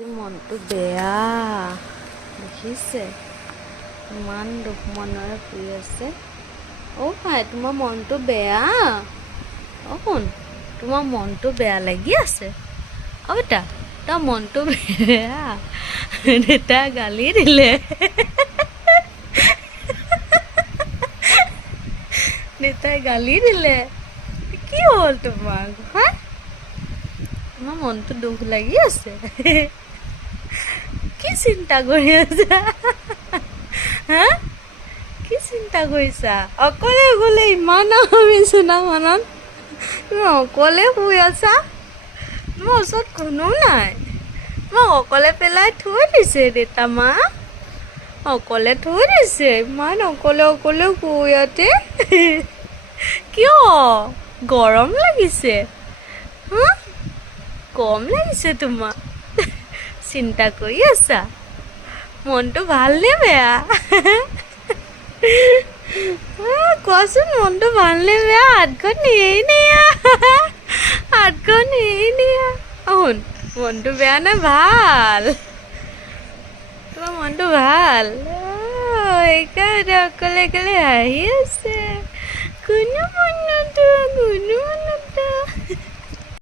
মনটো বেয়া দেখিছে, ইমান দুখ মনেৰে শুই আছে। অ' ভাই, তোমাৰ মনটো বেয়া? অ' শুন, তোমাৰ মনটো বেয়া লাগি আছে? অ' বেটা, তাৰ মনটো বেয়া? দেউতাই গালি দিলে। দেউতাই গালি দিলে। কি হ'ল তোমাৰ? হা, তোমাৰ মনটো দুখ লাগি আছে? কি চিন্তা কৰি আছা? হা, কি চিন্তা কৰিছা? অকলে অকলে ইমান আমি বিচনাখনত তুমি অকলে শুই আছা? মোৰ ওচৰত কোনো নাই। মোক অকলে পেলাই থৈ দিছে দেউতা মা, অকলে থৈ দিছে। ইমান অকলে অকলে শুই ইয়াতে। কিয় গৰম লাগিছে? হা, কম লাগিছে তোমাক? চিন্তা কৰি আছা? মনটো ভালনে বেয়া? কোৱাচোন, মনটো ভালনে বেয়া? হাতখন এৰি নিয়া, হাতখন এৰি নিয়া। শুন, মনটো বেয়া নে ভাল? তোমাৰ মনটো ভাল? সেইকাৰণে অকলে অকলে হাঁহি আছে। কোনো মন নথোৱা, কোনো মন নথোৱা।